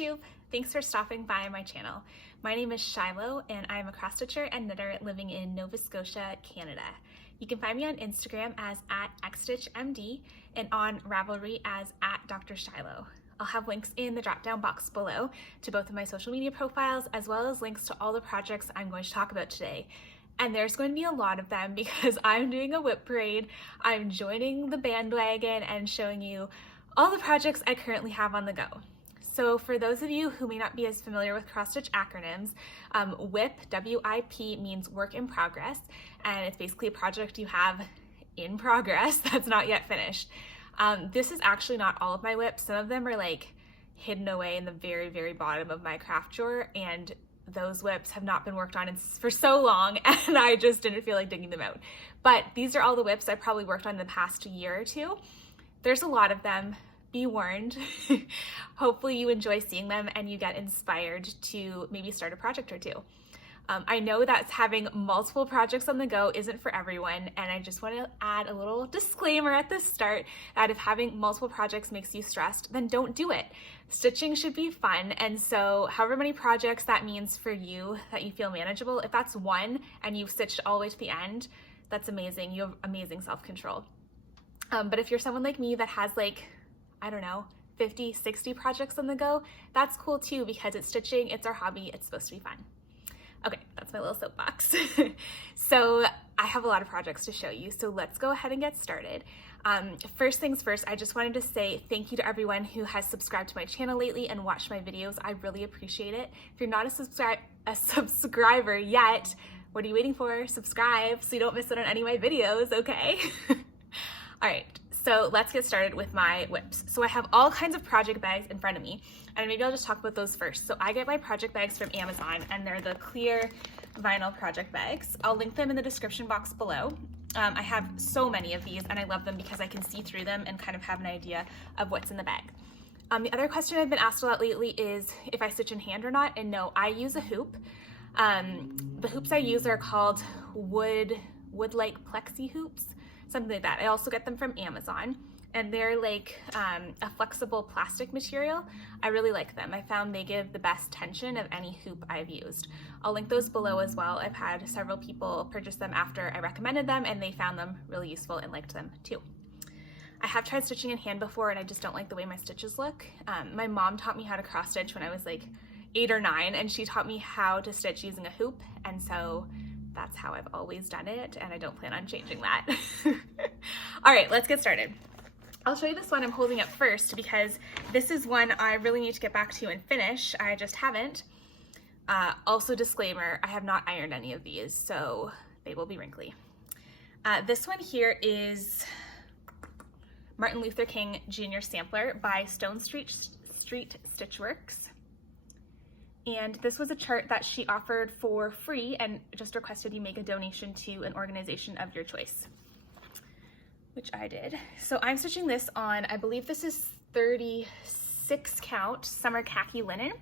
YouTube, thanks for stopping by my channel. My name is Shiloh and I'm a cross stitcher and knitter living in Nova Scotia, Canada. You can find me on Instagram as @Xstitchmd and on Ravelry as @Dr. Shiloh. I'll have links in the drop down box below to both of my social media profiles as well as links to all the projects I'm going to talk about today. And there's going to be a lot of them because I'm doing a WIP parade. I'm joining the bandwagon and showing you all the projects I currently have on the go. So for those of you who may not be as familiar with cross-stitch acronyms, WIP, W-I-P, means work in progress, and it's basically a project you have in progress that's not yet finished. This is actually not all of my WIPs. Some of them are like hidden away in the very, very bottom of my craft drawer, and those WIPs have not been worked on for so long, and I just didn't feel like digging them out. But these are all the WIPs I probably worked on in the past year or two. There's a lot of them. Be warned. Hopefully you enjoy seeing them and you get inspired to maybe start a project or two. I know that having multiple projects on the go isn't for everyone, and I just want to add a little disclaimer at the start that if having multiple projects makes you stressed, then don't do it. Stitching should be fun, and so however many projects that means for you that you feel manageable, if that's one and you've stitched all the way to the end, that's amazing. You have amazing self-control. But if you're someone like me that has like, I don't know, 50, 60 projects on the go, that's cool too because it's stitching, it's our hobby, it's supposed to be fun. Okay, that's my little soapbox. So I have a lot of projects to show you, so let's go ahead and get started. First things first, I just wanted to say thank you to everyone who has subscribed to my channel lately and watched my videos. I really appreciate it. If you're not a subscriber yet, what are you waiting for? Subscribe so you don't miss out on any of my videos, okay? All right. So let's get started with my WIPs. So I have all kinds of project bags in front of me, and maybe I'll just talk about those first. So I get my project bags from Amazon, and they're the clear vinyl project bags. I'll link them in the description box below. I have so many of these, and I love them because I can see through them and kind of have an idea of what's in the bag. The other question I've been asked a lot lately is if I stitch in hand or not, and no, I use a hoop. The hoops I use are called wood-like plexi hoops. Something like that. I also get them from Amazon, and they're like a flexible plastic material. I really like them. I found they give the best tension of any hoop I've used. I'll link those below as well. I've had several people purchase them after I recommended them, and they found them really useful and liked them too. I have tried stitching in hand before, and I just don't like the way my stitches look. My mom taught me how to cross stitch when I was like 8 or 9, and she taught me how to stitch using a hoop, and so that's how I've always done it, and I don't plan on changing that. All right, let's get started. I'll show you this one I'm holding up first because this is one I really need to get back to and finish. I just haven't. Also disclaimer, I have not ironed any of these, so they will be wrinkly. This one here is Martin Luther King Jr. Sampler by Stone Street Stitchworks. And this was a chart that she offered for free and just requested you make a donation to an organization of your choice, which I did. So I'm stitching this on, I believe this is 36 count summer khaki linen,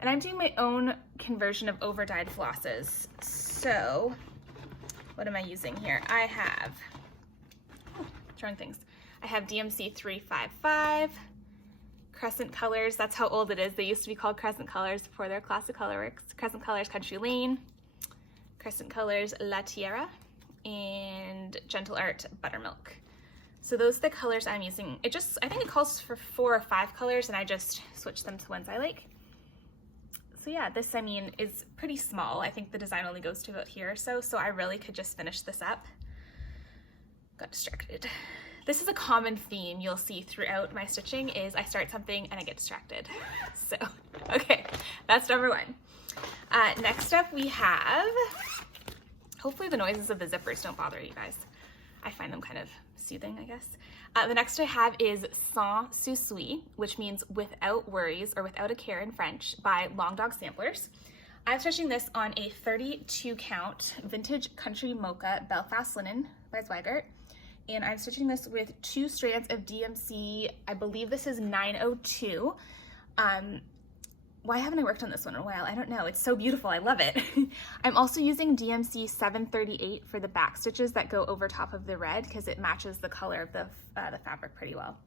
and I'm doing my own conversion of over-dyed flosses. So what am I using here? I have, throwing things. I have DMC 355, Crescent Colors, that's how old it is. They used to be called Crescent Colors before their classic colorworks. Crescent Colors Country Lane, Crescent Colors La Tierra, and Gentle Art Buttermilk. So those are the colors I'm using. I think it calls for 4 or 5 colors, and I just switched them to ones I like. So yeah, this, I mean, is pretty small. I think the design only goes to about here or so, so I really could just finish this up. Got distracted. This is a common theme you'll see throughout my stitching is I start something and I get distracted. So, okay, that's number one. Next up we have, hopefully the noises of the zippers don't bother you guys. I find them kind of soothing, I guess. The next I have is Sans Souci, which means without worries or without a care in French, by Long Dog Samplers. I'm stitching this on a 32 count vintage country mocha Belfast linen by Zweigart. And I'm stitching this with 2 strands of DMC, I believe this is 902. Why haven't I worked on this one in a while? I don't know, it's so beautiful, I love it. I'm also using DMC 738 for the back stitches that go over top of the red because it matches the color of the fabric pretty well.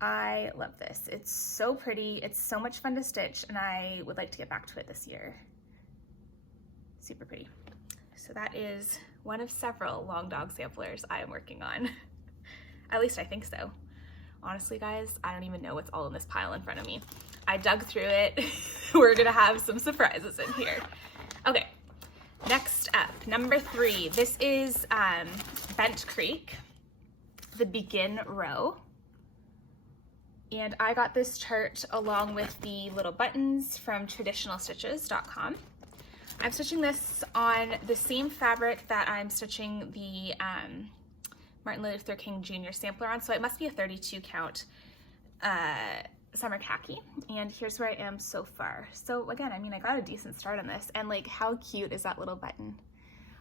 I love this. It's so pretty. It's so much fun to stitch, and I would like to get back to it this year. Super pretty. So that is one of several long dog samplers I am working on. At least I think so. Honestly, guys, I don't even know what's all in this pile in front of me. I dug through it. We're gonna have some surprises in here. Okay, next up, number 3. This is Bent Creek, the Begin row. And I got this chart along with the little buttons from traditionalstitches.com. I'm stitching this on the same fabric that I'm stitching the Martin Luther King Jr. sampler on, so it must be a 32 count summer khaki. And here's where I am so far. So again, I mean, I got a decent start on this, and like, how cute is that little button?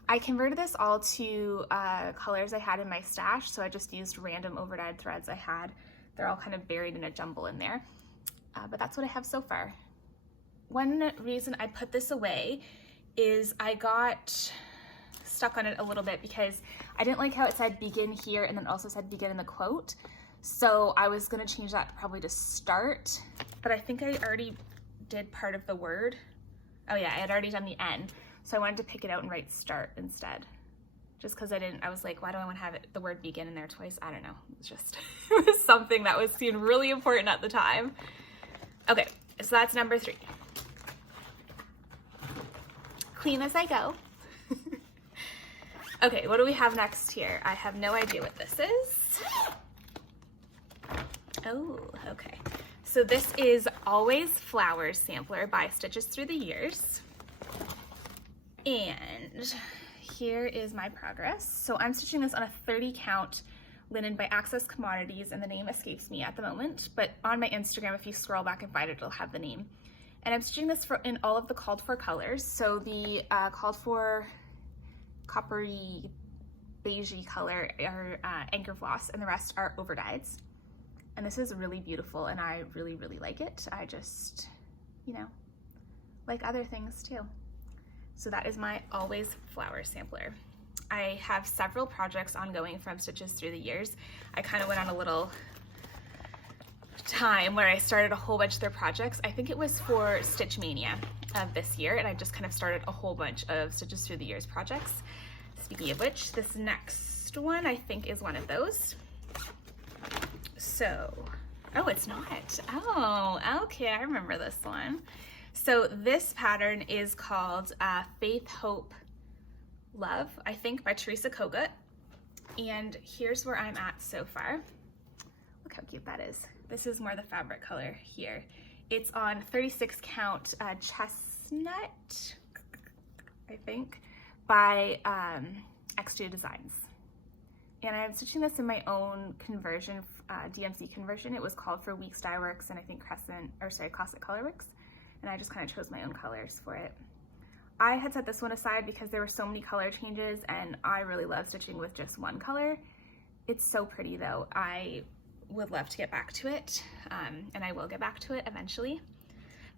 I converted this all to colors I had in my stash, so I just used random overdyed threads I had. They're all kind of buried in a jumble in there, but that's what I have so far. One reason I put this away is I got stuck on it a little bit because I didn't like how it said begin here and then also said begin in the quote. So I was gonna change that probably to start, but I think I already did part of the word. Oh yeah, I had already done the N. So I wanted to pick it out and write start instead. Just because I was like, why do I want to have the word begin in there twice? I don't know. It's just, it was something that seemed really important at the time. Okay, so that's number 3. Clean as I go. Okay, what do we have next here? I have no idea what this is. Oh, okay. So this is Always Flowers sampler by Stitches Through the Years. And here is my progress. So I'm stitching this on a 30 count linen by Access Commodities, and the name escapes me at the moment, but on my Instagram, if you scroll back and find it, it'll have the name. And I'm stitching this in all of the called for colors. So the called for coppery beigey color are Anchor Floss, and the rest are overdyes. And this is really beautiful, and I really, really like it. I just, you know, like other things too. So that is my Always Flowers sampler. I have several projects ongoing from Stitches Through the Years. I kind of went on a little time where I started a whole bunch of their projects. I think it was for Stitch Mania of this year, and I just kind of started a whole bunch of Stitches Through the Years projects. Speaking of which, this next one I think is one of those. So, oh, it's not. Oh, okay, I remember this one. So this pattern is called Faith, Hope, Love, I think, by Teresa Kogut. And here's where I'm at so far. Look how cute that is. This is more the fabric color here. It's on 36 count chestnut, I think, by Etude Designs. And I'm stitching this in my own conversion, DMC conversion. It was called for Weeks Dye Works and I think Classic Color Works. And I just kind of chose my own colors for it. I had set this one aside because there were so many color changes, and I really love stitching with just one color. It's so pretty though. I would love to get back to it, and I will get back to it eventually.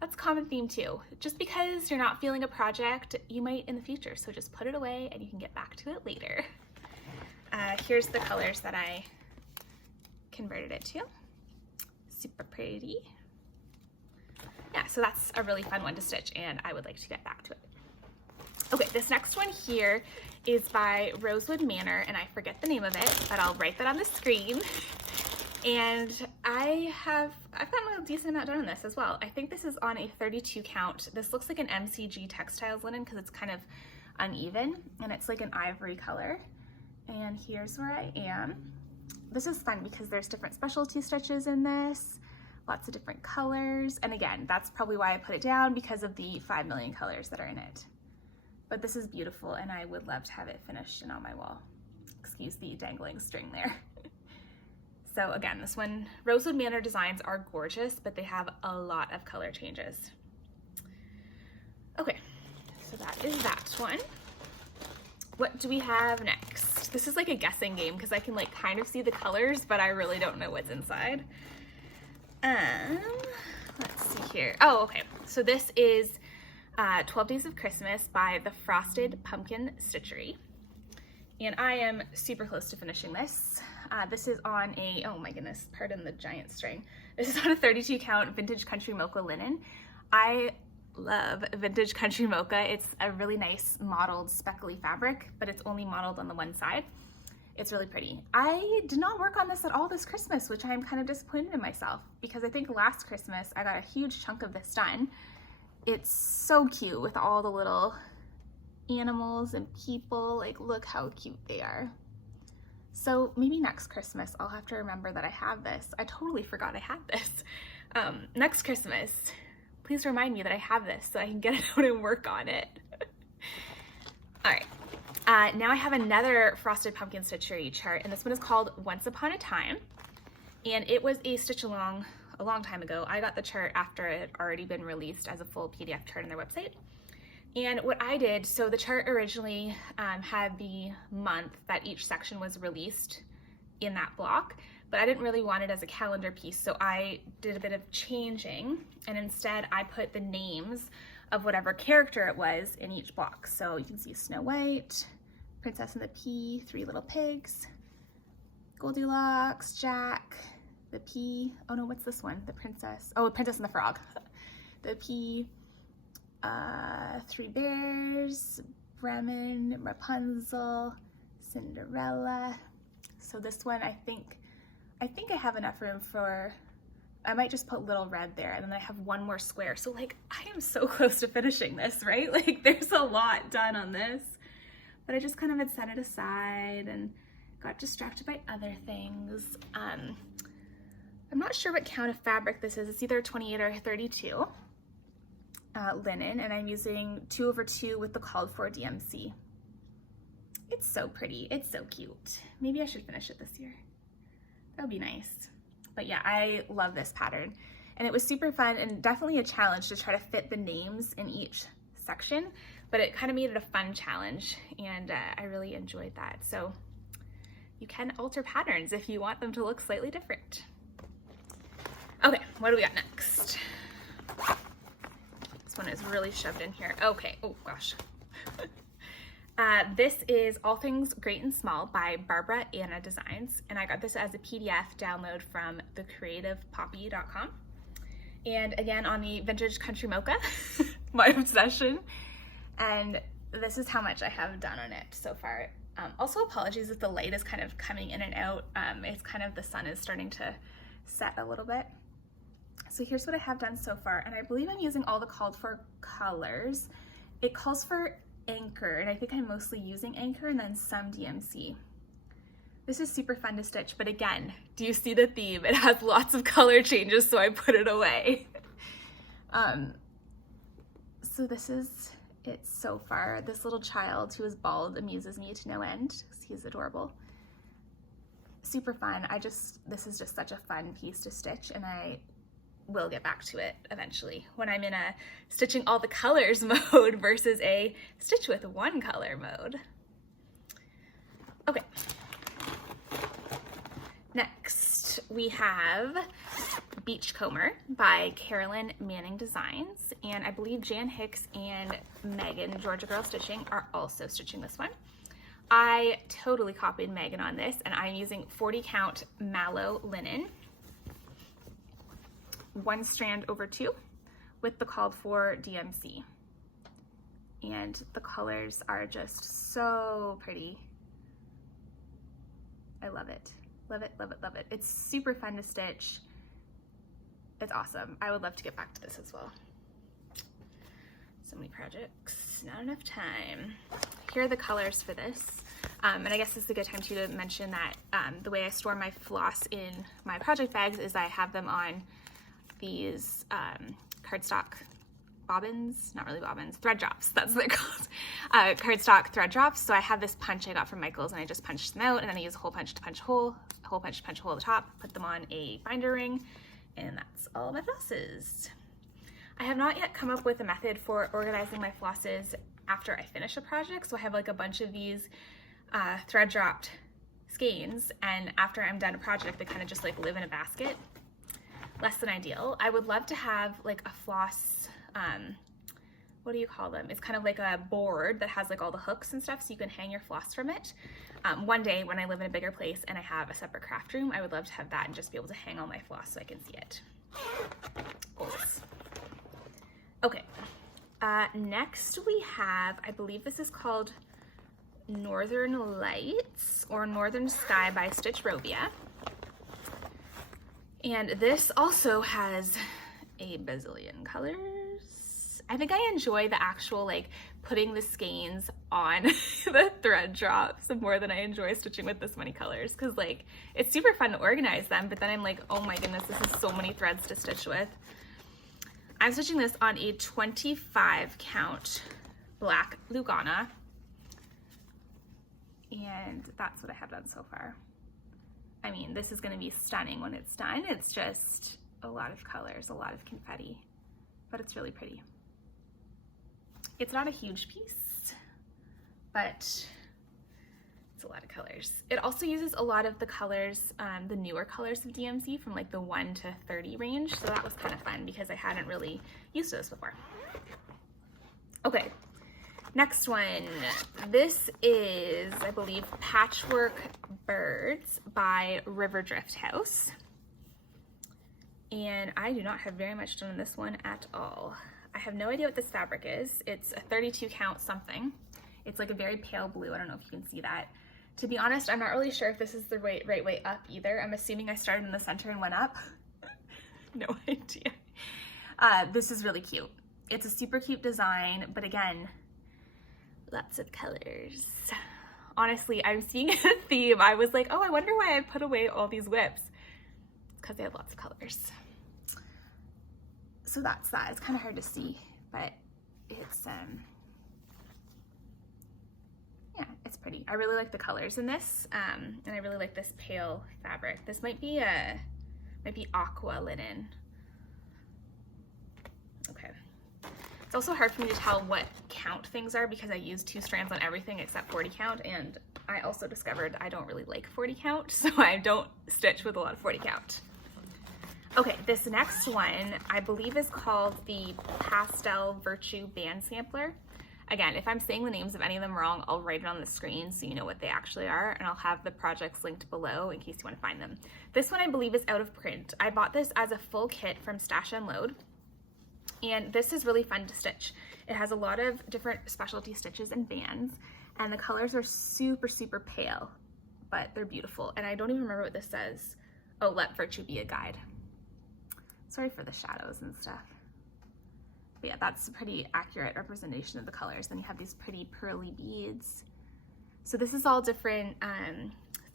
That's a common theme too. Just because you're not feeling a project, you might in the future, so just put it away and you can get back to it later. Here's the colors that I converted it to. Super pretty. Yeah, so that's a really fun one to stitch, and I would like to get back to it. Okay, this next one here is by Rosewood Manor, and I forget the name of it, but I'll write that on the screen. And I've gotten a decent amount done on this as well. I think this is on a 32 count. This looks like an MCG Textiles linen because it's kind of uneven, and it's like an ivory color. And here's where I am. This is fun because there's different specialty stitches in this. Lots of different colors. And again, that's probably why I put it down, because of the 5 million colors that are in it. But this is beautiful, and I would love to have it finished and on my wall. Excuse the dangling string there. So again, this one, Rosewood Manor designs are gorgeous, but they have a lot of color changes. Okay, so that is that one. What do we have next? This is like a guessing game because I can like kind of see the colors, but I really don't know what's inside. Let's see here. Oh, okay. So this is 12 Days of Christmas by the Frosted Pumpkin Stitchery. And I am super close to finishing this. This is on a, oh my goodness, pardon the giant string. This is on a 32 count vintage country mocha linen. I love vintage country mocha. It's a really nice mottled speckly fabric, but it's only mottled on the one side. It's really pretty. I did not work on this at all this Christmas, which I'm kind of disappointed in myself, because I think last Christmas I got a huge chunk of this done. It's so cute with all the little animals and people. Like, look how cute they are. So maybe next Christmas I'll have to remember that I have this. I totally forgot I had this. Next Christmas, please remind me that I have this so I can get it out and work on it. All right, now I have another frosted pumpkin stitchery chart, and this one is called Once Upon a Time. And it was a stitch along a long time ago. I got the chart after it had already been released as a full PDF chart on their website. And what I did, so the chart originally had the month that each section was released in that block, but I didn't really want it as a calendar piece, so I did a bit of changing, and instead I put the names of whatever character it was in each block. So you can see Snow White, Princess and the Pea, Three Little Pigs, Goldilocks, Jack, the Pea, oh no, what's this one? The Princess, oh, Princess and the Frog, the Pea, Three Bears, Bremen, Rapunzel, Cinderella. So this one, I think I have enough room for, I might just put Little Red there, and then I have one more square. So like, I am so close to finishing this, right? Like, there's a lot done on this, but I just kind of had set it aside and got distracted by other things. I'm not sure what count of fabric this is. It's either 28 or 32 linen, and I'm using 2/2 with the called for DMC. It's so pretty. It's so cute. Maybe I should finish it this year. That would be nice. But yeah, I love this pattern, and it was super fun and definitely a challenge to try to fit the names in each section, but it kind of made it a fun challenge, and I really enjoyed that. So you can alter patterns if you want them to look slightly different. Okay, what do we got next? This one is really shoved in here. Okay, oh gosh. This is All Things Great and Small by Barbara Anna Designs, and I got this as a PDF download from thecreativepoppy.com. And again, on the vintage country mocha, my obsession. And this is how much I have done on it so far. Also, apologies if the light is kind of coming in and out. It's kind of, the sun is starting to set a little bit. So here's what I have done so far, and I believe I'm using all the called for colors. It calls for Anchor, and I think I'm mostly using Anchor and then some DMC. This is super fun to stitch, but again, do you see the theme? It has lots of color changes, so I put it away. So this is it so far. This little child who is bald amuses me to no end because he's adorable. Super fun. This is just such a fun piece to stitch, and I will get back to it eventually when I'm in a stitching all the colors mode versus a stitch with one color mode. Okay. Next, we have Beachcomber by Carolyn Manning Designs, and I believe Jan Hicks and Megan, Georgia Girl Stitching, are also stitching this one. I totally copied Megan on this, and I'm using 40 count mallow linen, 1 strand over 2 with the called for DMC. And the colors are just so pretty. I love it. Love it, love it, love it. It's super fun to stitch. It's awesome. I would love to get back to this as well. So many projects, not enough time. Here are the colors for this. And I guess this is a good time too to mention that the way I store my floss in my project bags is I have them on these cardstock bobbins, not really bobbins, thread drops, that's what they're called. Cardstock thread drops. So I have this punch I got from Michael's, and I just punched them out, and then I use a hole punch to punch a hole, a hole punch to punch a hole at the top, put them on a binder ring, and that's all my flosses. I have not yet come up with a method for organizing my flosses after I finish a project, so I have like a bunch of these thread dropped skeins, and after I'm done a project, they kind of just like live in a basket. Less than ideal. I would love to have like a floss, what do you call them? It's kind of like a board that has like all the hooks and stuff, so you can hang your floss from it. One day when I live in a bigger place and I have a separate craft room, I would love to have that and just be able to hang all my floss so I can see it. Goals. Okay, next we have, I believe this is called Northern Lights or Northern Sky by Stitchmd. And this also has a bazillion colors. I think I enjoy the actual like putting the skeins on the thread drops more than I enjoy stitching with this many colors, because like it's super fun to organize them, but then I'm like, oh my goodness, this is so many threads to stitch with. I'm stitching this on a 25 count black Lugana, and that's what I have done so far. I mean, this is going to be stunning when it's done. It's just a lot of colors, a lot of confetti, but it's really pretty. It's not a huge piece, but it's a lot of colors. It also uses a lot of the colors, the newer colors of DMC from like the 1 to 30 range. So that was kind of fun because I hadn't really used those before. Okay, next one. This is, I believe, Patchwork Birds by River Drift House. And I do not have very much done on this one at all. I have no idea what this fabric is. It's a 32 count something. It's like a very pale blue. I don't know if you can see that. To be honest, I'm not really sure if this is the right way up either. I'm assuming I started in the center and went up. No idea. This is really cute. It's a super cute design, but again, lots of colors. Honestly, I'm seeing a theme. I was like, oh, I wonder why I put away all these WIPs. It's because they have lots of colors. So that's that. It's kind of hard to see, but it's yeah, it's pretty. I really like the colors in this, and I really like this pale fabric. This might be aqua linen. Okay. It's also hard for me to tell what count things are because I use 2 strands on everything except 40 count, and I also discovered I don't really like 40 count, so I don't stitch with a lot of 40 count. Okay, this next one I believe is called the Pastel Virtue Band Sampler. Again, if I'm saying the names of any of them wrong, I'll write it on the screen so you know what they actually are, and I'll have the projects linked below in case you want to find them. This one I believe is out of print. I bought this as a full kit from Stash and Load, and this is really fun to stitch. It has a lot of different specialty stitches and bands, and the colors are super, super pale, but they're beautiful. And I don't even remember what this says. Oh, let virtue be a guide. Sorry for the shadows and stuff. But yeah, that's a pretty accurate representation of the colors. Then you have these pretty pearly beads. So this is all different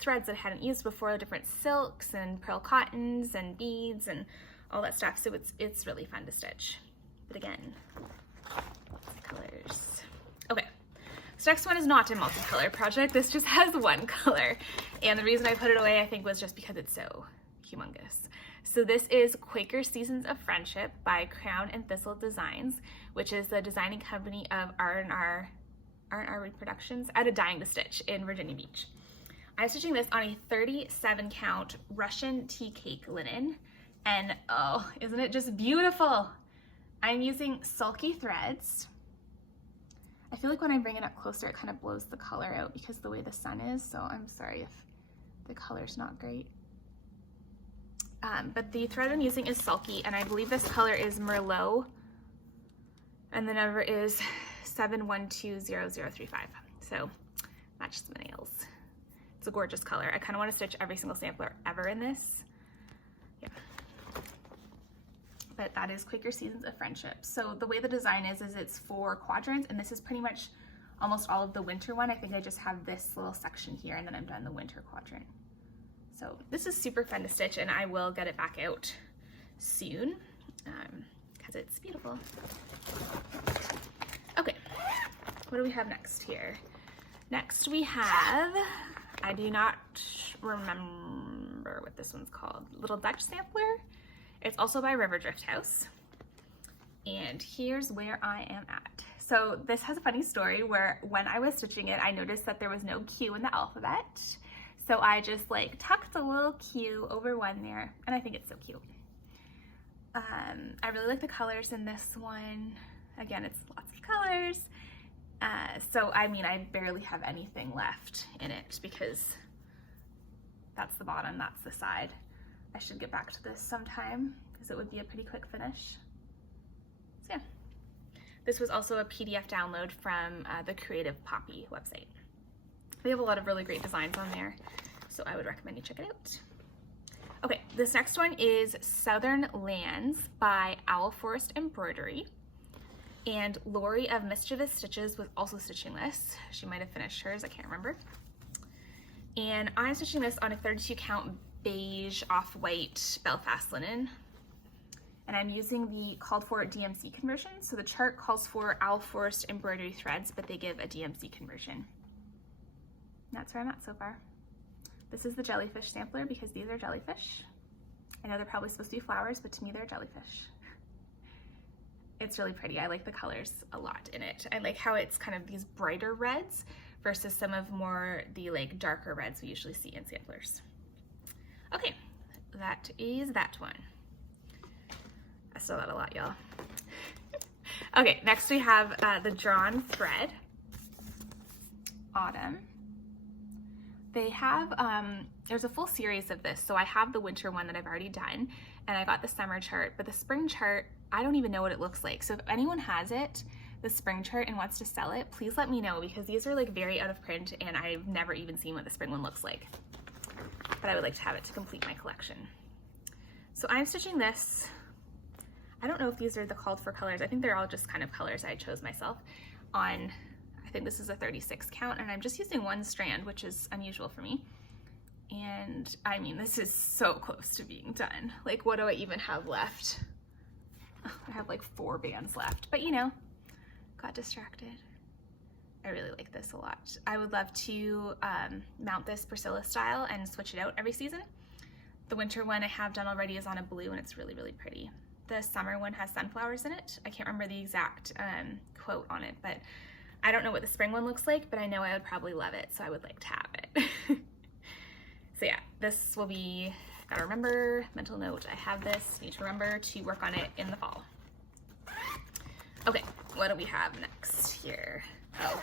threads that I hadn't used before, different silks and pearl cottons and beads and all that stuff. So it's really fun to stitch. But again, colors. Okay, so next one is not a multicolor project. This just has one color. And the reason I put it away, I think, was just because it's so humongous. So this is Quaker Seasons of Friendship by Crown and Thistle Designs, which is the designing company of R&R Reproductions out of Dying to Stitch in Virginia Beach. I'm stitching this on a 37 count Russian tea cake linen, and oh, isn't it just beautiful? I'm using sulky threads. I feel like when I bring it up closer, it kind of blows the color out because the way the sun is, so I'm sorry if the color's not great. But the thread I'm using is sulky, and I believe this color is Merlot, and the number is 7120035. So matches the nails. It's a gorgeous color. I kind of want to stitch every single sampler ever in this. Yeah. But that is Quaker Seasons of Friendship. So the way the design is it's 4 quadrants, and this is pretty much almost all of the winter one. I think I just have this little section here, and then I'm done the winter quadrant. So this is super fun to stitch, and I will get it back out soon because it's beautiful. Okay, what do we have next here? Next we have, I do not remember what this one's called, Little Dutch Sampler. It's also by River Drift House. And here's where I am at. So this has a funny story where when I was stitching it, I noticed that there was no Q in the alphabet. So I just like tucked a little Q over one there, and I think it's so cute. I really like the colors in this one. Again, it's lots of colors. So I mean, I barely have anything left in it because that's the bottom, that's the side. I should get back to this sometime because it would be a pretty quick finish. So yeah, this was also a PDF download from the Creative Poppy website. They have a lot of really great designs on there, so I would recommend you check it out. Okay, this next one is Southern Lands by Owl Forest Embroidery. And Lori of Mischievous Stitches was also stitching this. She might have finished hers, I can't remember. And I'm stitching this on a 32 count beige off-white Belfast linen. And I'm using the called for DMC conversion. So the chart calls for Owl Forest embroidery threads, but they give a DMC conversion. And that's where I'm at so far. This is the jellyfish sampler because these are jellyfish. I know they're probably supposed to be flowers, but to me they're jellyfish. It's really pretty. I like the colors a lot in it. I like how it's kind of these brighter reds versus some of more the like darker reds we usually see in samplers. Okay, that is that one. I stole that a lot, y'all. Okay, next we have the Drawn Thread Autumn. They have, there's a full series of this. So I have the winter one that I've already done, and I got the summer chart, but the spring chart, I don't even know what it looks like. So if anyone has it, the spring chart, and wants to sell it, please let me know because these are like very out of print and I've never even seen what the spring one looks like. But I would like to have it to complete my collection. So I'm stitching this. I don't know if these are the called for colors. I think they're all just kind of colors I chose myself on, I think this is a 36 count, and I'm just using one strand, which is unusual for me. And I mean, this is so close to being done. Like, what do I even have left? I have like 4 bands left, but you know, got distracted. I really like this a lot. I would love to mount this Priscilla style and switch it out every season. The winter one I have done already is on a blue and it's really, really pretty. The summer one has sunflowers in it. I can't remember the exact quote on it, but I don't know what the spring one looks like, but I know I would probably love it, so I would like to have it. So yeah, this will be, gotta remember, mental note, I have this, need to remember to work on it in the fall. Okay, what do we have next here? Oh,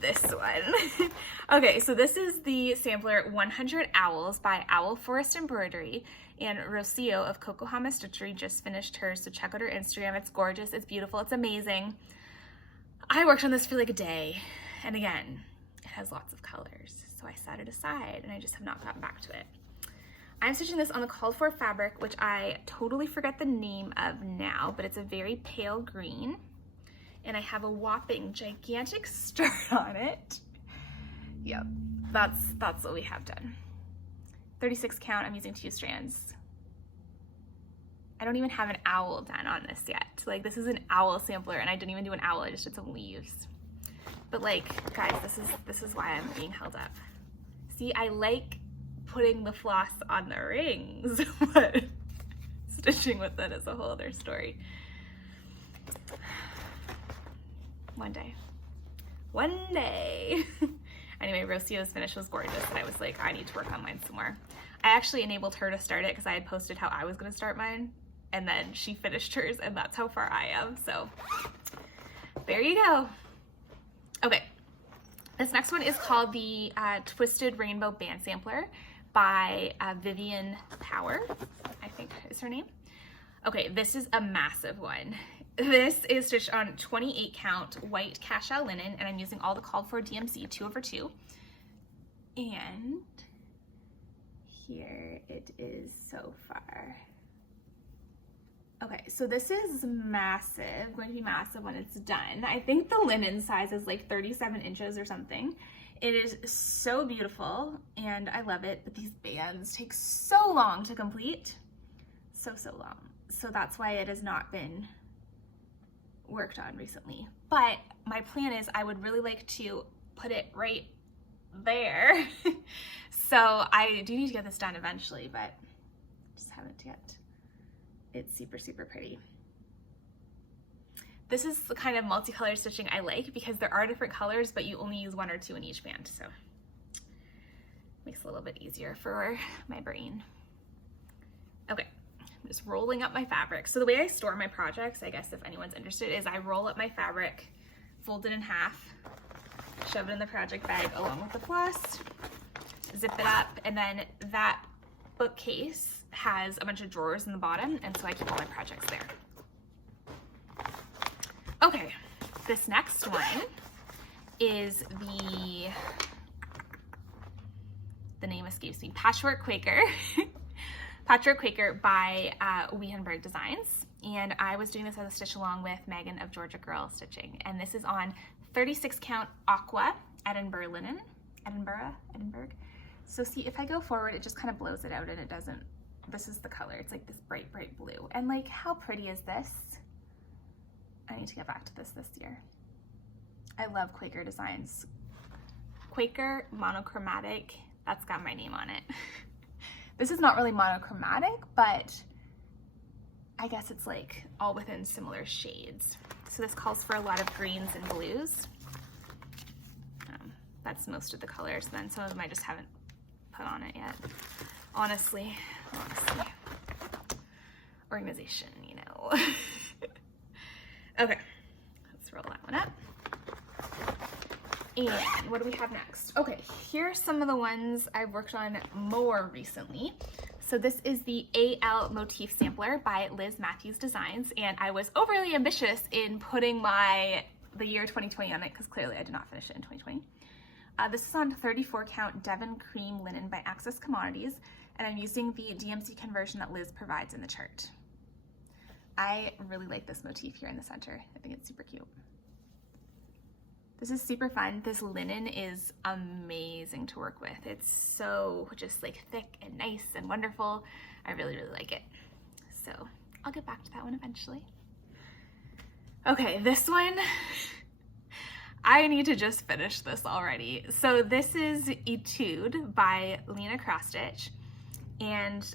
this one. Okay, so this is the sampler 100 Owls by Owl Forest Embroidery, and Rocio of Kokohama Stitchery just finished hers, so check out her Instagram. It's gorgeous, it's beautiful, it's amazing. I worked on this for like a day, and again, it has lots of colors, so I set it aside and I just have not gotten back to it. I'm stitching this on the called for fabric, which I totally forget the name of now, but it's a very pale green. And I have a whopping gigantic start on it. Yep, that's what we have done. 36 count, I'm using 2 strands. I don't even have an owl done on this yet. Like, this is an owl sampler and I didn't even do an owl, I just did some leaves. But like, guys, this is why I'm being held up. See, I like putting the floss on the rings, but stitching with it is a whole other story. One day. Anyway, Rocio's finish was gorgeous, and I was like, I need to work on mine some more. I actually enabled her to start it because I had posted how I was going to start mine, and then she finished hers, and that's how far I am. So there you go. Okay, this next one is called the Twisted Rainbow Band Sampler by Vivian Power, I think is her name. Okay, this is a massive one. This is stitched on 28 count white cashel linen, and I'm using all the called for DMC 2/2. And here it is so far. Okay, so this is massive, going to be massive when it's done. I think the linen size is like 37 inches or something. It is so beautiful and I love it, but these bands take so long to complete. So long. So that's why it has not been worked on recently. But my plan is I would really like to put it right there. So I do need to get this done eventually, but just haven't yet. It's super, super pretty. This is the kind of multicolor stitching I like because there are different colors, but you only use 1 or 2 in each band, so makes it a little bit easier for my brain. Okay, I'm just rolling up my fabric. So the way I store my projects, I guess if anyone's interested, is I roll up my fabric fold it in half, shove it in the project bag along with the floss, zip it up, and then that bookcase has a bunch of drawers in the bottom, and so I keep all my projects there. Okay, this next one is the name escapes me, Patchwork Quaker. Patchwork Quaker by WIP Designs. And I was doing this as a stitch along with Megan of Georgia Girl Stitching. And this is on 36 count aqua Edinburgh linen. Edinburgh. So see, if I go forward, it just kind of blows it out and it doesn't, this is the color. It's like this bright, bright blue. And like, how pretty is this? I need to get back to this year. I love Quaker Designs. Quaker monochromatic, that's got my name on it. This is not really monochromatic, but I guess it's like all within similar shades. So this calls for a lot of greens and blues. That's most of the colors. Then some of them I just haven't put on it yet. Honestly. Organization, you know. Okay, let's roll that one up. And what do we have next? Okay, here's some of the ones I've worked on more recently. So this is the AL motif sampler by Liz Matthews Designs, and I was overly ambitious in putting the year 2020 on it because clearly I did not finish it in 2020. This is on 34 count Devon cream linen by Access Commodities, and I'm using the DMC conversion that Liz provides in the chart. I really like this motif here in the center. I think it's super cute. This is super fun. This linen is amazing to work with. It's so just like thick and nice and wonderful. I really, really like it. So I'll get back to that one eventually. Okay, this one, I need to just finish this already. So this is Etude by Lena Cross-Stitch, and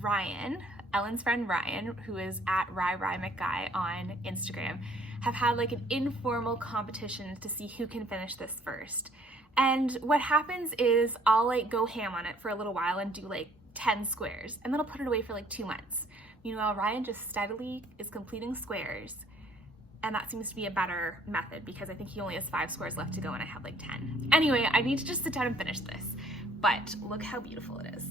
Ryan, Ellen's friend Ryan, who is at RyMcGuy on Instagram, have had like an informal competition to see who can finish this first. And what happens is I'll like go ham on it for a little while and do like 10 squares, and then I'll put it away for like 2 months. Meanwhile, Ryan just steadily is completing squares, and that seems to be a better method because I think he only has 5 squares left to go and I have like 10. Anyway, I need to just sit down and finish this, but look how beautiful it is.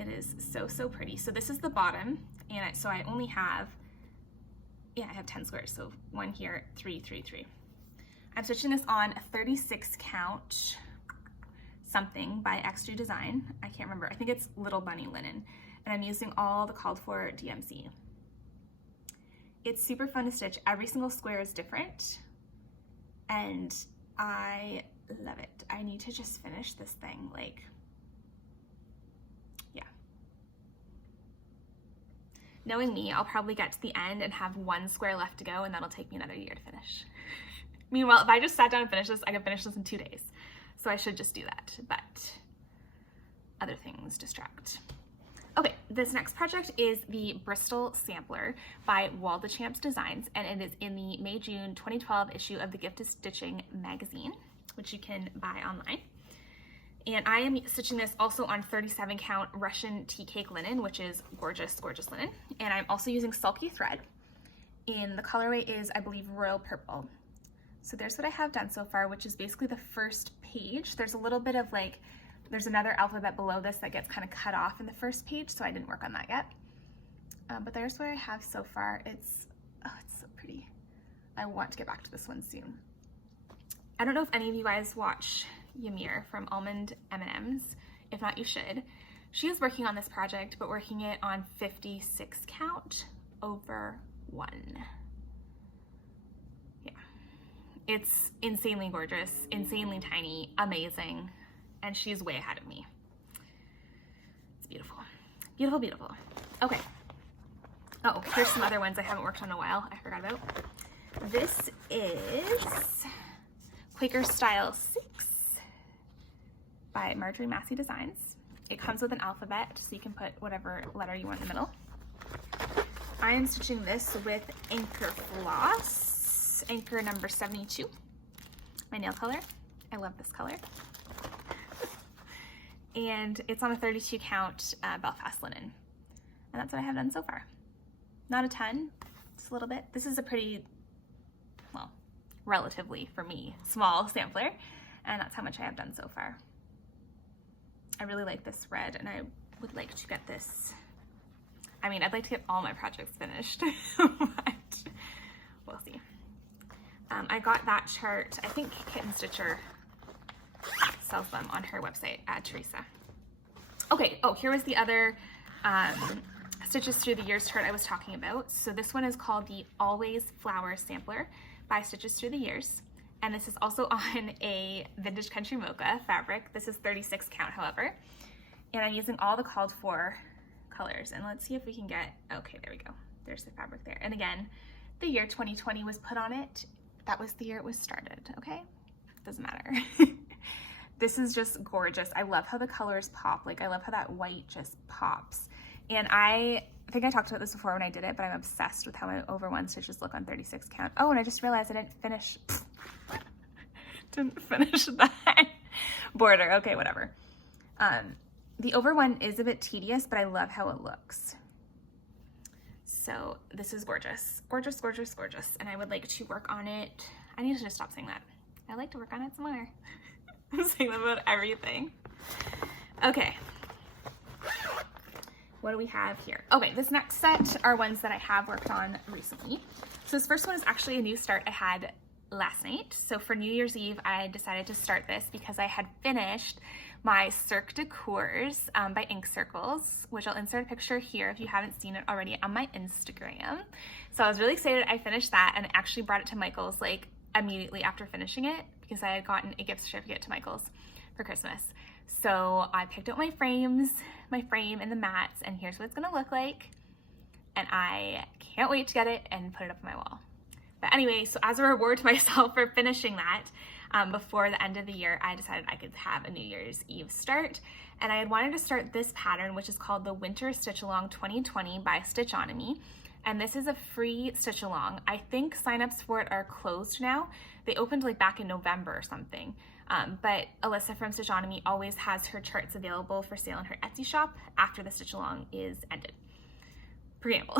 It is so, so pretty. So this is the bottom, and so I only have, I have 10 squares, so 1 here, 3, 3, 3. I'm stitching this on a 36 count something by Xstitchmd Design. I can't remember. I think it's Little Bunny linen, and I'm using all the called for DMC. It's super fun to stitch. Every single square is different, and I love it. I need to just finish this thing. Like, yeah. Knowing me, I'll probably get to the end and have 1 square left to go, and that'll take me another year to finish. Meanwhile, if I just sat down and finished this, I could finish this in 2 days. So I should just do that, but other things distract. Okay, this next project is the Bristol Sampler by Xstitchmd Designs, and it is in the May-June 2012 issue of the Gifted Stitching magazine, which you can buy online. And I am stitching this also on 37 count Russian tea cake linen, which is gorgeous, gorgeous linen. And I'm also using sulky thread. And the colorway is, I believe, royal purple. So there's what I have done so far, which is basically the first page. There's a little bit of like, there's another alphabet below this that gets kind of cut off in the first page, so I didn't work on that yet. But there's what I have so far. It's so pretty. I want to get back to this one soon. I don't know if any of you guys watch Ymir from Almond M&Ms. If not, you should. She is working on this project, but working it on 56 count over 1. Yeah. It's insanely gorgeous, insanely tiny, amazing, and she's way ahead of me. It's beautiful. Beautiful, beautiful. Okay. Oh, here's some other ones I haven't worked on in a while I forgot about. This is Quaker Style 6 by Marjorie Massey Designs. It comes with an alphabet, so you can put whatever letter you want in the middle. I am stitching this with Anchor Floss, Anchor number 72, my nail color. I love this color. And it's on a 32 count Belfast linen. And that's what I have done so far. Not a ton, just a little bit. This is a pretty, well, relatively for me, small sampler, and that's how much I have done so far. I really like this red, and I would like to get this, I mean, I'd like to get all my projects finished, but we'll see. I got that chart, I think Kitten Stitcher sells them on her website at Teresa. Okay, oh, here was the other Stitches Through the Years chart I was talking about. So this one is called the Always Flower Sampler by Stitches Through the Years. And this is also on a Vintage Country Mocha fabric. This is 36 count, however. And I'm using all the called for colors. And let's see if we can get, okay, there we go. There's the fabric there. And again, the year 2020 was put on it. That was the year it was started, okay? Doesn't matter. This is just gorgeous. I love how the colors pop. Like, I love how that white just pops. And I think I talked about this before when I did it, but I'm obsessed with how my over one stitches look on 36 count. Oh, and I just realized I didn't finish that border. Okay, whatever. The over one is a bit tedious, but I love how it looks. So this is gorgeous. Gorgeous, gorgeous, gorgeous. And I would like to work on it. I need to just stop saying that. I like to work on it some more. I'm saying that about everything. Okay. What do we have here? Okay, this next set are ones that I have worked on recently. So this first one is actually a new start I had last night. So for New Year's Eve, I decided to start this because I had finished my Cirque decors by Ink Circles, which I'll insert a picture here if you haven't seen it already on my Instagram. So I was really excited I finished that, and I actually brought it to Michael's like immediately after finishing it because I had gotten a gift certificate to Michael's for Christmas. So I picked out my frames, my frame and the mats, and here's what it's gonna look like. And I can't wait to get it and put it up on my wall. But anyway, so as a reward to myself for finishing that before the end of the year, I decided I could have a New Year's Eve start. And I had wanted to start this pattern, which is called the Winter Stitch Along 2020 by Xstitchmd. And this is a free stitch along. I think signups for it are closed now. They opened like back in November or something. But Alyssa from Xstitchmd always has her charts available for sale in her Etsy shop after the stitch along is ended. Preamble.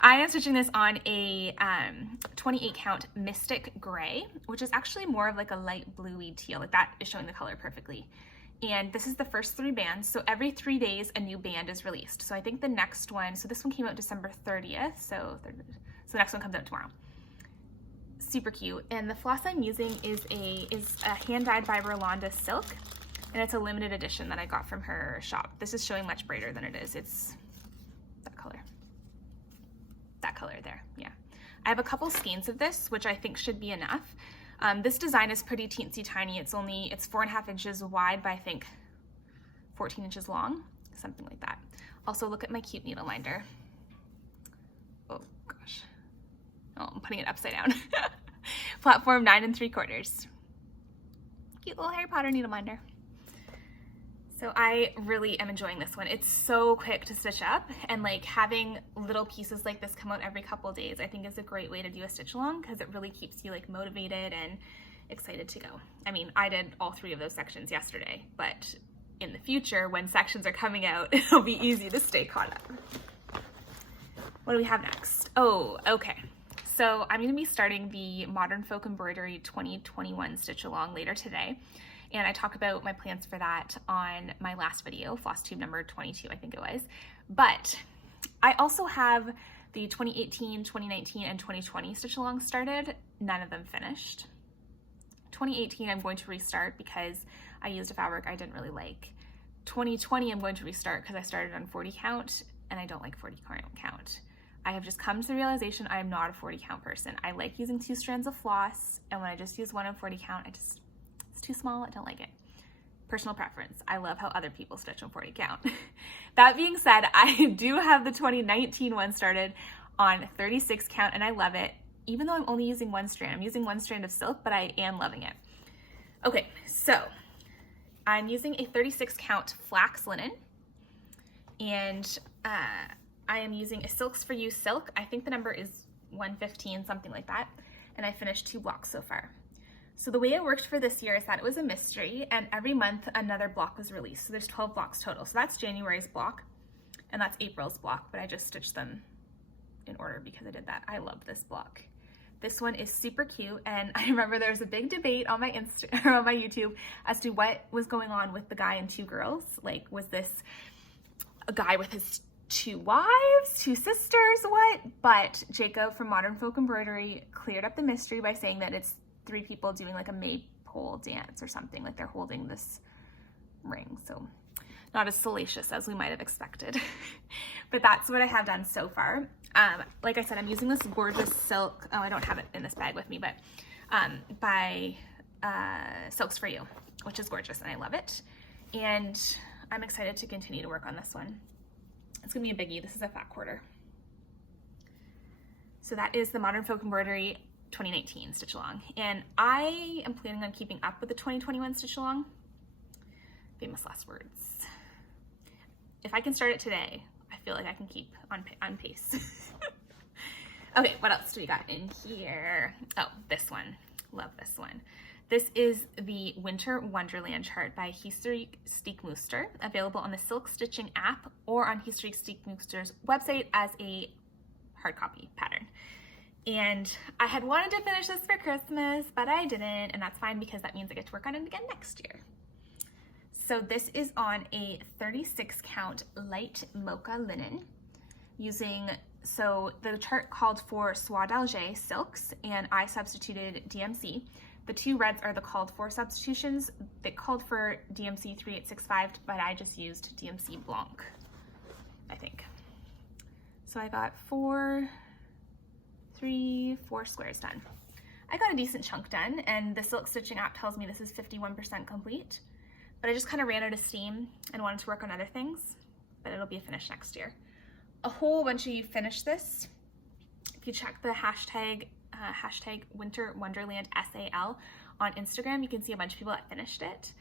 I am stitching this on a 28 count Mystic Gray, which is actually more of like a light bluey teal. Like that is showing the color perfectly. And this is the first 3 bands. So every 3 days, a new band is released. So I think the next one, so this one came out December 30th. So the next one comes out tomorrow. Super cute. And the floss I'm using is a hand-dyed by Rolanda silk. And it's a limited edition that I got from her shop. This is showing much brighter than it is. It's that color. That color there, yeah. I have a couple skeins of this, which I think should be enough. This design is pretty teensy tiny. It's 4.5 inches wide by I think 14 inches long, something like that. Also look at my cute needle minder. Oh gosh. Oh, I'm putting it upside down. Platform 9 3/4. Cute little Harry Potter needle minder. So I really am enjoying this one. It's so quick to stitch up, and like having little pieces like this come out every couple of days I think is a great way to do a stitch along because it really keeps you like motivated and excited to go. I mean, I did all 3 of those sections yesterday, but in the future when sections are coming out, it'll be easy to stay caught up. What do we have next? Oh, okay. So I'm gonna be starting the Modern Folk Embroidery 2021 stitch along later today. And I talk about my plans for that on my last video, floss tube number 22, I think it was. But I also have the 2018, 2019, and 2020 stitch along started, none of them finished. 2018 I'm going to restart because I used a fabric I didn't really like. 2020 I'm going to restart because I started on 40 count and I don't like 40 count. I have just come to the realization I am not a 40 count person. I like using 2 strands of floss, and when I just use 1 on 40 count, it's too small, I don't like it. Personal preference. I love how other people stitch on 40 count. That being said, I do have the 2019 one started on 36 count and I love it, even though I'm only using 1 strand. I'm using 1 strand of silk, but I am loving it. Okay, so I'm using a 36 count flax linen, and I am using a Silks for You silk. I think the number is 115, something like that, and I finished 2 blocks so far. So the way it worked for this year is that it was a mystery, and every month another block was released. So there's 12 blocks total. So that's January's block, and that's April's block, but I just stitched them in order because I did that. I love this block. This one is super cute, and I remember there was a big debate on my on my YouTube as to what was going on with the guy and two girls. Like, was this a guy with his two wives, two sisters, what? But Jacob from Modern Folk Embroidery cleared up the mystery by saying that it's three people doing like a maypole dance or something, like they're holding this ring. So not as salacious as we might have expected. But that's what I have done so far. Like I said, I'm using this gorgeous silk, oh, I don't have it in this bag with me, but by Silks For You, which is gorgeous and I love it. And I'm excited to continue to work on this one. It's gonna be a biggie. This is a fat quarter. So that is the Modern Folk Embroidery 2019 stitch along. And I am planning on keeping up with the 2021 stitch along. Famous last words. If I can start it today, I feel like I can keep on pace. Okay, what else do we got in here? Oh, this one. Love this one. This is the Winter Wonderland chart by Xstitchmd, available on the Silk Stitching app or on Xstitchmd's website as a hard copy pattern. And I had wanted to finish this for Christmas, but I didn't, and that's fine because that means I get to work on it again next year. So this is on a 36 count light mocha linen so the chart called for Soie d'Alger silks and I substituted DMC. The two reds are the called for substitutions. They called for DMC 3865, but I just used DMC Blanc, I think. So I got four squares done. I got a decent chunk done, and the Silk Stitching app tells me this is 51% complete, but I just kind of ran out of steam and wanted to work on other things, but it'll be a finish next year. A whole bunch of you finished this. If you check the hashtag Winter Wonderland SAL on Instagram, you can see a bunch of people that finished it,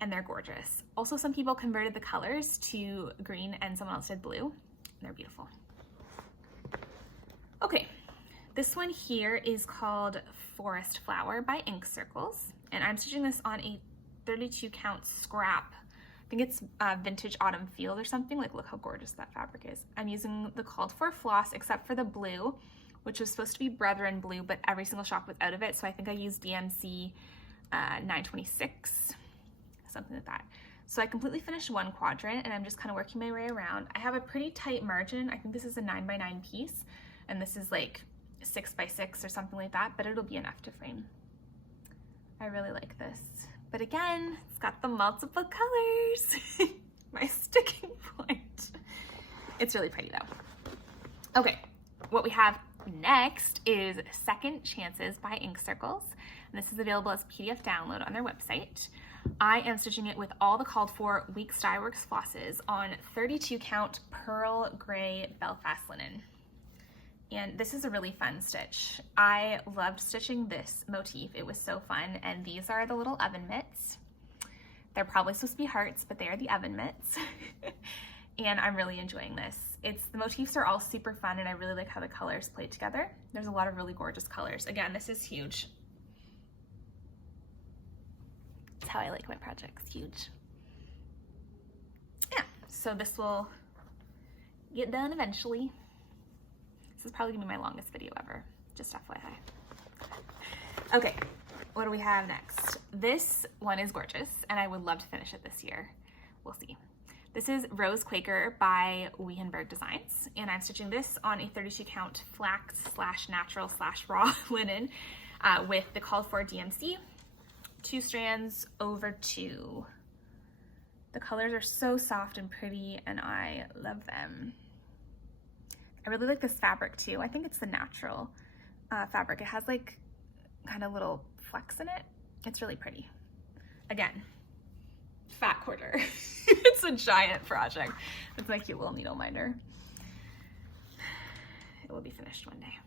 and they're gorgeous. Also, some people converted the colors to green and someone else did blue, and they're beautiful. Okay, this one here is called Forest Flower by Ink Circles, and I'm stitching this on a 32 count scrap. I think it's Vintage Autumn Field or something. Like, look how gorgeous that fabric is. I'm using the called for floss except for the blue, which was supposed to be Brethren blue, but every single shop was out of it. So I think I used DMC 926, something like that. So I completely finished one quadrant and I'm just kind of working my way around. I have a pretty tight margin. I think this is a 9x9 piece and this is like 6x6 or something like that, but it'll be enough to frame. I really like this. But again, it's got the multiple colors. My sticking point. It's really pretty though. Okay, what we have next is Second Chances by Ink Circles. And this is available as PDF download on their website. I am stitching it with all the called for Weeks Dye Works flosses on 32 count pearl gray Belfast linen. And this is a really fun stitch. I loved stitching this motif. It was so fun. And these are the little oven mitts. They're probably supposed to be hearts, but they are the oven mitts. And I'm really enjoying this. The motifs are all super fun and I really like how the colors play together. There's a lot of really gorgeous colors. Again, this is huge. That's how I like my projects, huge. Yeah, so this will get done eventually. This is probably gonna be my longest video ever, just FYI. Okay, what do we have next? This one is gorgeous and I would love to finish it this year. We'll see. This is Rose Quaker by Wehenberg Designs, and I'm stitching this on a 32 count flax / natural / raw linen with the called for DMC, 2 strands over 2. The colors are so soft and pretty and I love them. I really like this fabric too. I think it's the natural fabric. It has like kind of little flecks in it. It's really pretty. Again, fat quarter. It's a giant project. It's my cute little needle minder. It will be finished one day.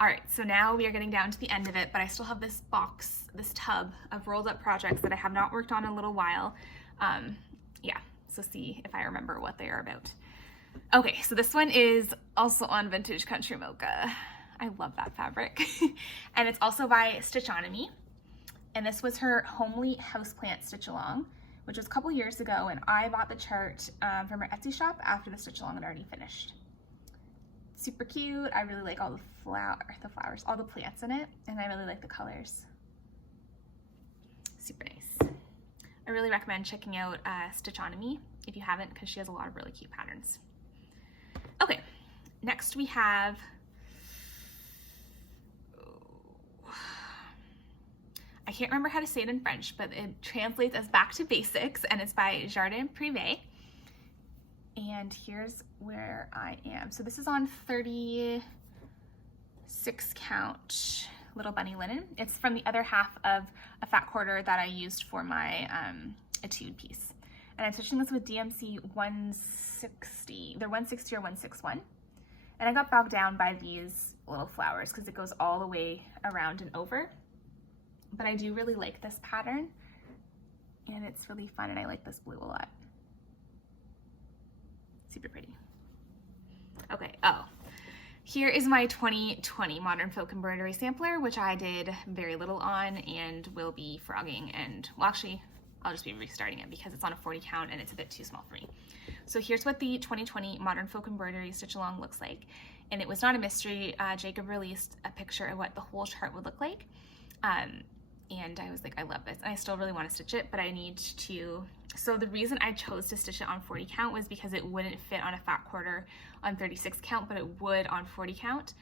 All right, so now we are getting down to the end of it, but I still have this box, this tub of rolled up projects that I have not worked on in a little while. Yeah, so see if I remember what they are about. Okay, so this one is also on Vintage Country Mocha. I love that fabric. And it's also by Xstitchmd. And this was her Homely Houseplant Stitch Along, which was a couple years ago, and I bought the chart from her Etsy shop after the stitch along had already finished. super cute. I really like all the flowers, all the plants in it, and I really like the colors. Super nice. I really recommend checking out Xstitchmd if you haven't, because she has a lot of really cute patterns. Okay, next we have, I can't remember how to say it in French, but it translates as Back to Basics, and it's by Jardin Privé. And here's where I am. So this is on 36 count little bunny linen. It's from the other half of a fat quarter that I used for my Etude piece. And I'm stitching this with DMC 160, they're 160 or 161. And I got bogged down by these little flowers because it goes all the way around and over. But I do really like this pattern, and it's really fun, and I like this blue a lot. Super pretty. Okay, here is my 2020 Modern Folk Embroidery Sampler, which I did very little on and will be frogging, and well, actually I'll just be restarting it because it's on a 40 count and it's a bit too small for me. So here's what the 2020 Modern Folk Embroidery Stitch Along looks like. And it was not a mystery. Jacob released a picture of what the whole chart would look like. And I was like, I love this. And I still really want to stitch it, but I need to, so the reason I chose to stitch it on 40 count was because it wouldn't fit on a fat quarter on 36 count, but it would on 40 count.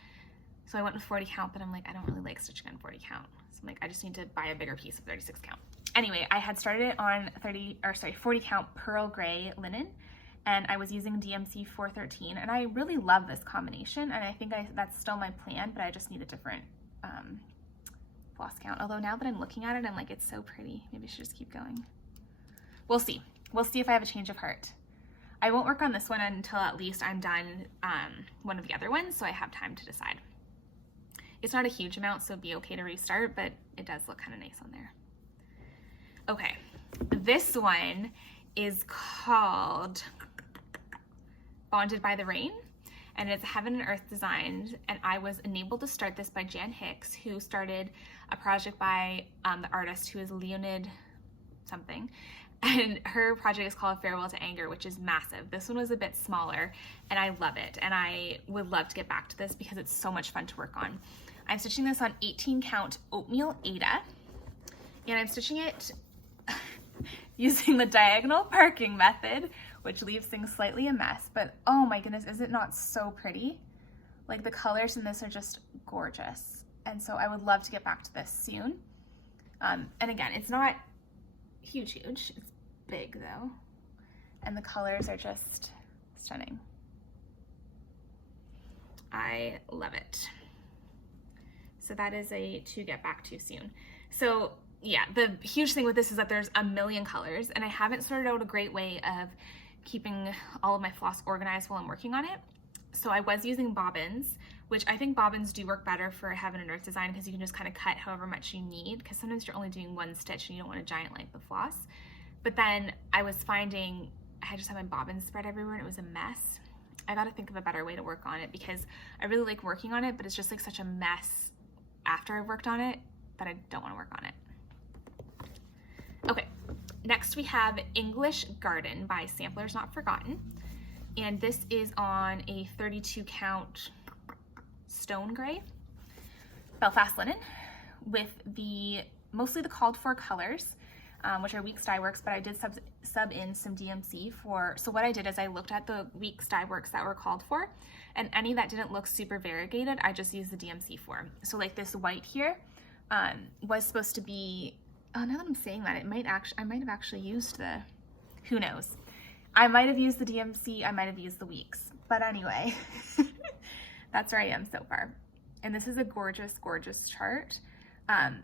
So I went with 40 count, but I'm like, I don't really like stitching on 40 count. So I'm like, I just need to buy a bigger piece of 36 count. Anyway, I had started it on 40 count pearl gray linen, and I was using DMC 413, and I really love this combination, and I think that's still my plan, but I just need a different floss count. Although now that I'm looking at it, I'm like, it's so pretty. Maybe I should just keep going. We'll see. We'll see if I have a change of heart. I won't work on this one until at least I'm done one of the other ones, so I have time to decide. It's not a huge amount, so it'd be okay to restart, but it does look kind of nice on there. Okay, this one is called Bonded by the Rain, and it's a Heaven and Earth design, and I was enabled to start this by Jan Hicks, who started a project by the artist who is Leonid something, and her project is called Farewell to Anger, which is massive. This one was a bit smaller, and I love it, and I would love to get back to this because it's so much fun to work on. I'm stitching this on 18 count Oatmeal Ada, and I'm stitching it using the diagonal parking method, which leaves things slightly a mess, but oh my goodness, is it not so pretty? Like, the colors in this are just gorgeous. And so I would love to get back to this soon. And again, it's not huge, it's big though. And the colors are just stunning. I love it. So that is to get back to soon. So yeah, the huge thing with this is that there's a million colors, and I haven't sorted out a great way of keeping all of my floss organized while I'm working on it. So I was using bobbins, which I think bobbins do work better for a Heaven and Earth design because you can just kind of cut however much you need, because sometimes you're only doing one stitch and you don't want a giant length of floss. But then I was finding I just had my bobbins spread everywhere and it was a mess. I got to think of a better way to work on it because I really like working on it, but it's just like such a mess after I've worked on it that I don't want to work on it. Okay, next we have English Garden by Samplers Not Forgotten, and this is on a 32 count stone gray Belfast linen with mostly the called for colors, which are Weeks Dye Works, but I did sub in some DMC for, so what I did is I looked at the Weeks Dye Works that were called for, and any that didn't look super variegated, I just used the DMC for. So like this white here was supposed to be, oh, now that I'm saying that, I might have actually used the, who knows. I might have used the DMC, I might have used the Weeks, but anyway, that's where I am so far. And this is a gorgeous, gorgeous chart.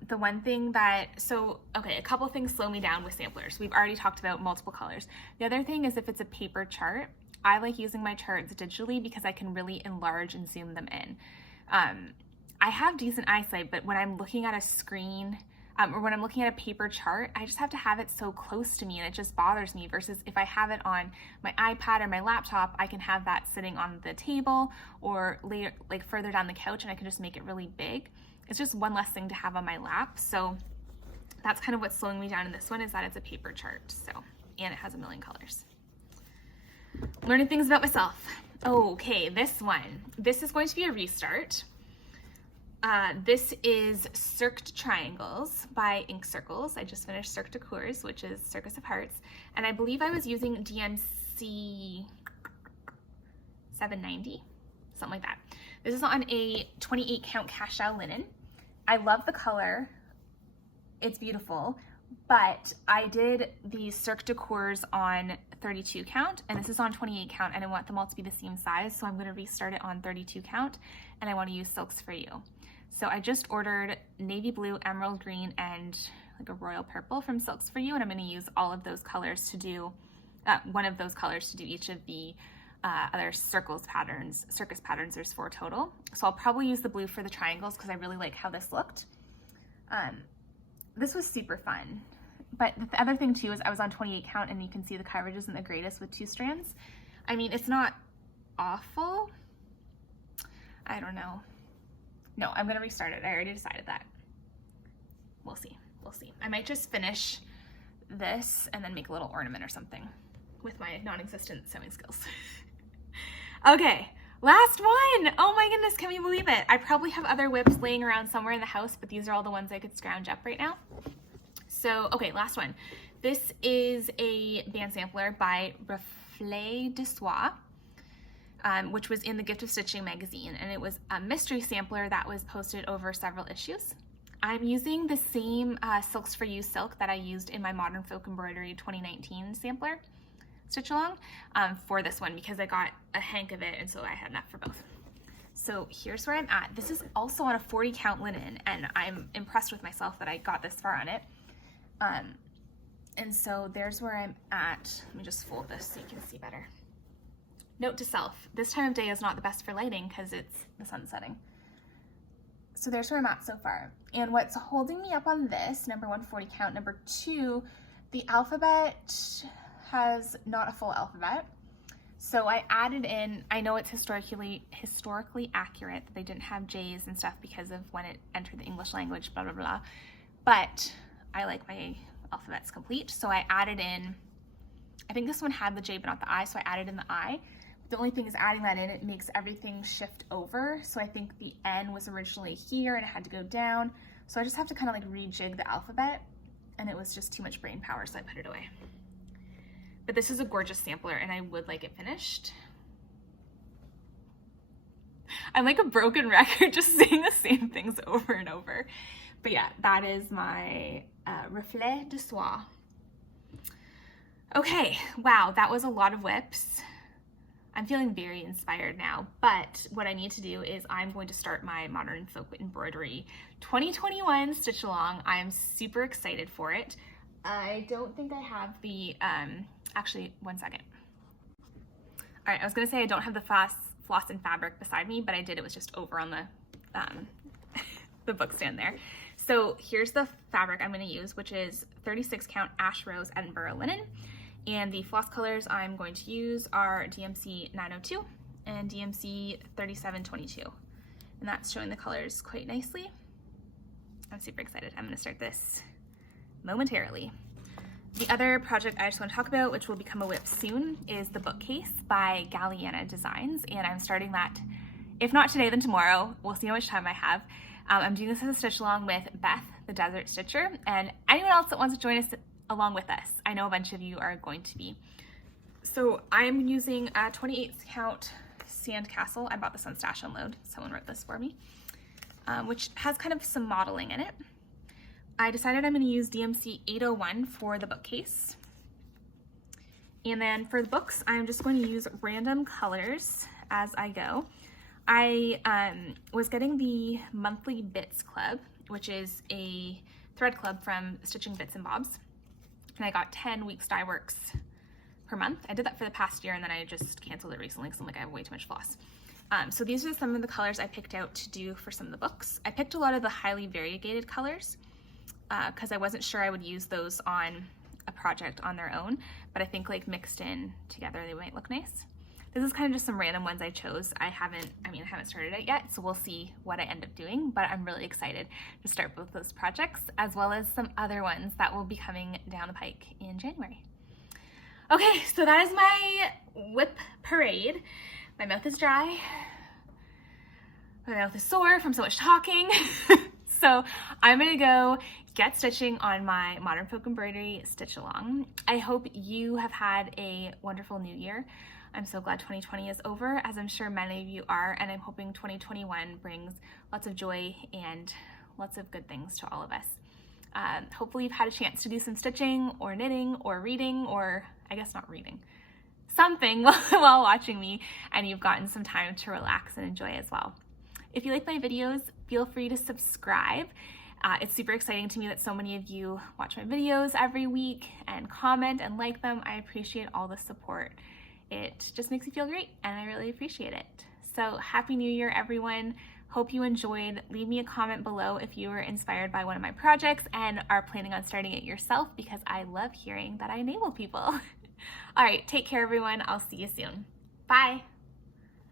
The one thing that, okay, a couple things slow me down with samplers. We've already talked about multiple colors. The other thing is if it's a paper chart, I like using my charts digitally because I can really enlarge and zoom them in. I have decent eyesight, but when I'm looking at a screen, or when I'm looking at a paper chart, I just have to have it so close to me and it just bothers me, versus if I have it on my iPad or my laptop, I can have that sitting on the table or later, like further down the couch, and I can just make it really big. It's just one less thing to have on my lap. So that's kind of what's slowing me down in this one, is that it's a paper chart. So, and it has a million colors. Learning things about myself. Okay, this one. This is going to be a restart. This is Cirque Triangles by Ink Circles. I just finished Cirque de Cours, which is Circus of Hearts, and I believe I was using DMC 790, something like that. This is on a 28 count cashel linen. I love the color. It's beautiful, but I did the Cirque de Cours on 32 count, and this is on 28 count, and I want them all to be the same size, so I'm going to restart it on 32 count, and I want to use Silks for You. So I just ordered navy blue, emerald green, and like a royal purple from Silks for You, and I'm going to use all of those colors to do, one of those colors to do each of the other circus patterns. There's 4 total. So I'll probably use the blue for the triangles because I really like how this looked. This was super fun. But the other thing too is I was on 28 count, and you can see the coverage isn't the greatest with 2 strands. I mean, it's not awful. I don't know. No, I'm gonna restart it. I already decided that. We'll see. We'll see. I might just finish this and then make a little ornament or something with my non-existent sewing skills. Okay, last one. Oh my goodness, can we believe it? I probably have other WIPs laying around somewhere in the house, but these are all the ones I could scrounge up right now. So, okay, last one. This is a band sampler by Reflet de Soie, which was in the Gift of Stitching magazine, and it was a mystery sampler that was posted over several issues. I'm using the same Silks for You silk that I used in my Modern Folk Embroidery 2019 sampler stitch along for this one because I got a hank of it, and so I had enough for both. So here's where I'm at. This is also on a 40 count linen, and I'm impressed with myself that I got this far on it. And so there's where I'm at. Let me just fold this so you can see better. Note to self, this time of day is not the best for lighting because it's the sun setting. So there's where I'm at so far. And what's holding me up on this, number 1, 40 count, number 2, the alphabet has not a full alphabet. So I added in, I know it's historically accurate that they didn't have J's and stuff because of when it entered the English language, blah, blah, blah. But I like my alphabets complete. So I added in, I think this one had the J but not the I, so I added in the I. The only thing is adding that in, it makes everything shift over. So I think the N was originally here and it had to go down. So I just have to kind of like rejig the alphabet, and it was just too much brain power, so I put it away. But this is a gorgeous sampler, and I would like it finished. I'm like a broken record just saying the same things over and over. But yeah, that is my Reflet de Soie. Okay, wow, that was a lot of WIPs. I'm feeling very inspired now, but what I need to do is I'm going to start my Modern Folk Embroidery 2021 stitch along. I'm super excited for it. I don't think I have the, actually, one second. All right, I was gonna say I don't have the floss and fabric beside me, but I did. It was just over on the, the book stand there. So here's the fabric I'm gonna use, which is 36 count Ash Rose Edinburgh linen. And the floss colors I'm going to use are DMC 902 and DMC 3722. And that's showing the colors quite nicely. I'm super excited. I'm gonna start this momentarily. The other project I just want to talk about, which will become a WIP soon, is the bookcase by Galliana Designs, and I'm starting that, if not today, then tomorrow. We'll see how much time I have. I'm doing this as a stitch along with Beth, the Desert Stitcher, and anyone else that wants to join us along with us. I know a bunch of you are going to be. So I'm using a 28 count Sandcastle. I bought this on Stash Unload. Someone wrote this for me, which has kind of some modeling in it. I decided I'm going to use DMC 801 for the bookcase. And then for the books, I'm just going to use random colors as I go. I was getting the monthly Bits Club, which is a thread club from Stitching Bits and Bobs. And I got 10 weeks dye works per month. I did that for the past year, and then I just canceled it recently because I'm like, I have way too much floss. So these are some of the colors I picked out to do for some of the books. I picked a lot of the highly variegated colors because I wasn't sure I would use those on a project on their own, but I think like mixed in together they might look nice. This is kind of just some random ones I chose. I haven't started it yet, so we'll see what I end up doing, but I'm really excited to start both those projects as well as some other ones that will be coming down the pike in January. Okay, so that is my WIP parade. My mouth is dry. My mouth is sore from so much talking. So I'm gonna go get stitching on my Modern Folk Embroidery stitch along. I hope you have had a wonderful new year. I'm so glad 2020 is over, as I'm sure many of you are, and I'm hoping 2021 brings lots of joy and lots of good things to all of us. Hopefully you've had a chance to do some stitching or knitting or reading, or I guess not reading, something while watching me, and you've gotten some time to relax and enjoy as well. If you like my videos, feel free to subscribe. It's super exciting to me that so many of you watch my videos every week and comment and like them. I appreciate all the support. It just makes me feel great, and I really appreciate it. So Happy New Year, everyone. Hope you enjoyed. Leave me a comment below if you were inspired by one of my projects and are planning on starting it yourself, because I love hearing that I enable people. All right, take care, everyone. I'll see you soon. Bye.